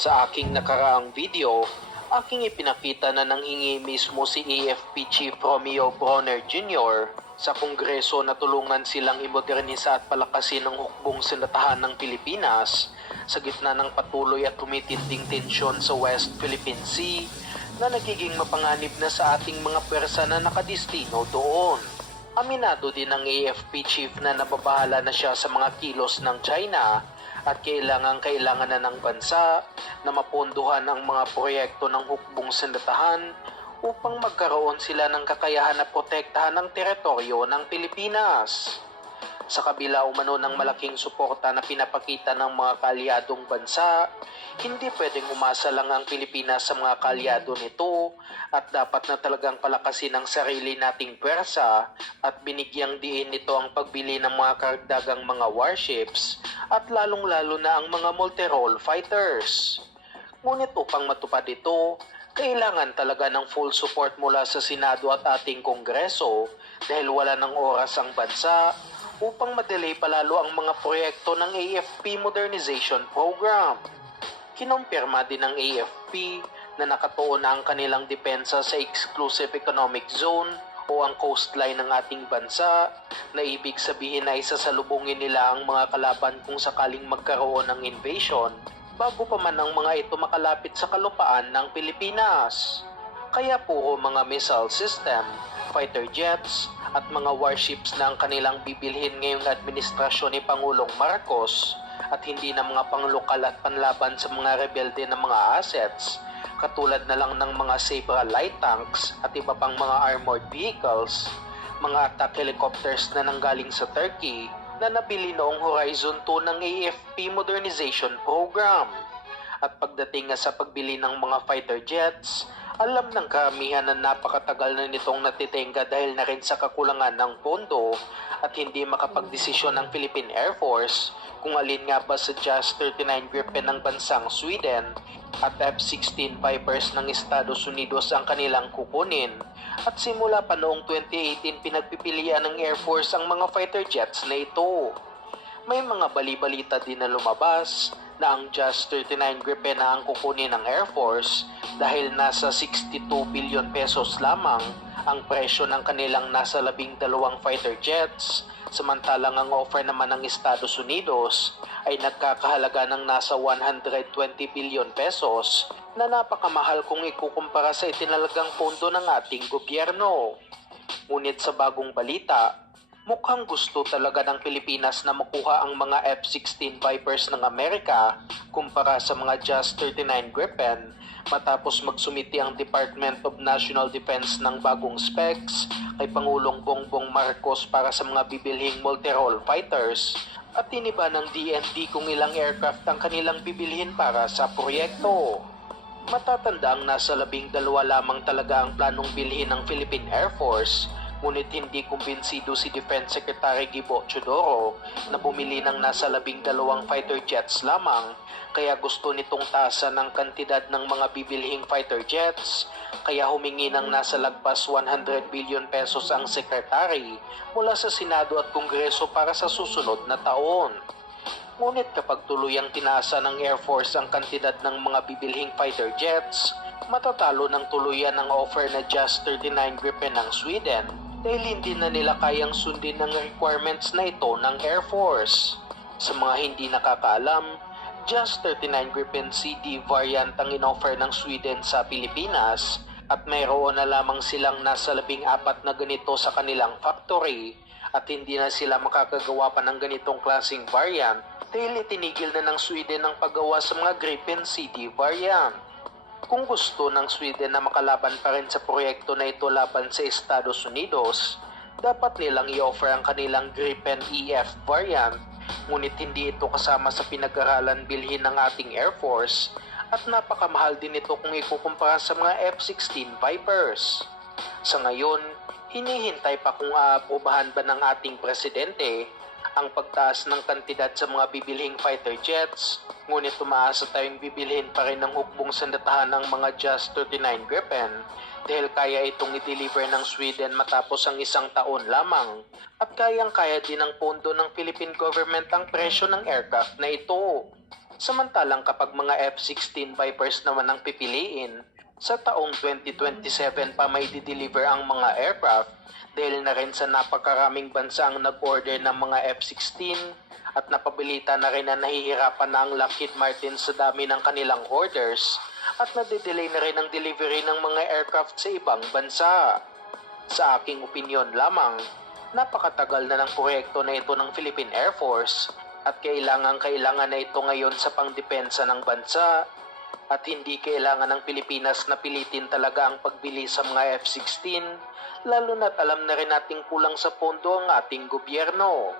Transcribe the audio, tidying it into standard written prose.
Sa aking nakaraang video, aking ipinakita na nanghingi mismo si AFP Chief Romeo Bronner Jr. sa Kongreso na tulungan silang imodernisa at palakasin ang hukbong senatahan ng Pilipinas sa gitna ng patuloy at tumitinding tensyon sa West Philippine Sea na nagiging mapanganib na sa ating mga pwersa na nakadistino doon. Aminado din ng AFP Chief na nababahala na siya sa mga kilos ng China at kailangan na ng bansa na mapondohan ang mga proyekto ng hukbong senatahan upang magkaroon sila ng kakayahan na protektahan ang teritoryo ng Pilipinas. Sa kabila umano ng malaking suporta na pinapakita ng mga kaalyadong bansa, hindi pwedeng umasa lang ang Pilipinas sa mga kaalyado nito at dapat na talagang palakasin ang sarili nating pwersa at binigyang diin nito ang pagbili ng mga karagdagang mga warships at lalong-lalo na ang mga multi-role fighters. Ngunit upang matupad ito, kailangan talaga ng full support mula sa Senado at ating Kongreso dahil wala ng oras ang bansa upang madelay palalo ang mga proyekto ng AFP Modernization Program. Kinumpirma din ng AFP na nakatuon na ang kanilang depensa sa Exclusive Economic Zone o ang coastline ng ating bansa na ibig sabihin ay sasalubungin nila ang mga kalaban kung sakaling magkaroon ng invasion bago pa man ang mga ito makalapit sa kalupaan ng Pilipinas. Kaya puro mga missile system, fighter jets at mga warships na ang kanilang bibilhin ngayong administrasyon ni Pangulong Marcos at hindi na mga panglokal at panlaban sa mga rebelde na mga assets katulad na lang ng mga Sabra light tanks at iba pang mga armored vehicles, mga attack helicopters na nanggaling sa Turkey na nabili noong Horizon 2 ng AFP Modernization Program. At pagdating nga sa pagbili ng mga fighter jets, alam ng karamihan na napakatagal na nitong natitenga dahil na rin sa kakulangan ng pondo at hindi makapagdesisyon ng Philippine Air Force kung alin nga ba sa JAS 39 Gripen ng bansang Sweden at F-16 Vipers ng Estados Unidos ang kanilang kukunin. At simula pa noong 2018 pinagpipilian ng Air Force ang mga fighter jets na ito. May mga bali-balita din na lumabas na ang JAS 39 Gripen na ang kukunin ng Air Force dahil nasa 62 billion pesos lamang ang presyo ng kanilang nasa 12 fighter jets, samantalang ang offer naman ng Estados Unidos ay nagkakahalaga ng nasa 120 billion pesos na napakamahal kung ikukumpara sa itinalagang pondo ng ating gobyerno. Ngunit sa bagong balita, mukhang gusto talaga ng Pilipinas na makuha ang mga F-16 Vipers ng Amerika kumpara sa mga JAS 39 Gripen matapos magsumiti ang Department of National Defense ng bagong specs kay Pangulong Bongbong Marcos para sa mga bibilhing multi-role fighters at tiniba ng DND kung ilang aircraft ang kanilang bibilhin para sa proyekto. Matatandang nasa 12 lamang talaga ang planong bilhin ng Philippine Air Force, ngunit hindi kumbinsido si Defense Secretary Gibo Teodoro na bumili ng nasa 12 fighter jets lamang, kaya gusto nitong taasan ng kantidad ng mga bibilhing fighter jets, kaya humingi ng nasa lagpas 100 billion pesos ang sekretary mula sa Senado at Kongreso para sa susunod na taon. Ngunit kapag tuluyang tinaasa ng Air Force ang kantidad ng mga bibilhing fighter jets, matatalo ng tuluyan ang offer na JAS 39 Gripen ng Sweden dahil hindi na nila kayang sundin ng requirements na ito ng Air Force. Sa mga hindi nakakaalam, JAS 39 Gripen CD variant ang inoffer ng Sweden sa Pilipinas at mayroon na lamang silang nasa 14 na ganito sa kanilang factory at hindi na sila makakagawa pa ng ganitong klaseng variant dahil itinigil na ng Sweden ang paggawa sa mga Gripen CD variant. Kung gusto ng Sweden na makalaban pa rin sa proyekto na ito laban sa Estados Unidos, dapat nilang i-offer ang kanilang Gripen EF variant, ngunit hindi ito kasama sa pinag-aralan bilhin ng ating Air Force at napakamahal din ito kung ikukumpara sa mga F-16 Vipers. Sa ngayon, hinihintay pa kung aaprobahan ba ng ating presidente ang pagtaas ng kantidad sa mga bibilhing fighter jets, ngunit umaasa tayong bibilhin pa rin ng hukbong sandatahan ng mga JAS 39 Gripen dahil kaya itong i-deliver ng Sweden matapos ang isang taon lamang at kayang-kaya din ng pondo ng Philippine government ang presyo ng aircraft na ito. Samantalang kapag mga F-16 Vipers naman ang pipiliin, sa taong 2027 pa may dideliver ang mga aircraft dahil na rin sa napakaraming bansa ang nag-order ng mga F-16 at napabilita na rin na nahihirapan na ang Lockheed Martin sa dami ng kanilang orders at nadidelay na rin ang delivery ng mga aircraft sa ibang bansa. Sa aking opinyon lamang, napakatagal na ng proyekto na ito ng Philippine Air Force at kailangan na ito ngayon sa pangdepensa ng bansa at hindi kailangan ng Pilipinas na pilitin talaga ang pagbili sa mga F-16 lalo na't alam na rin nating kulang sa pondo ang ating gobyerno.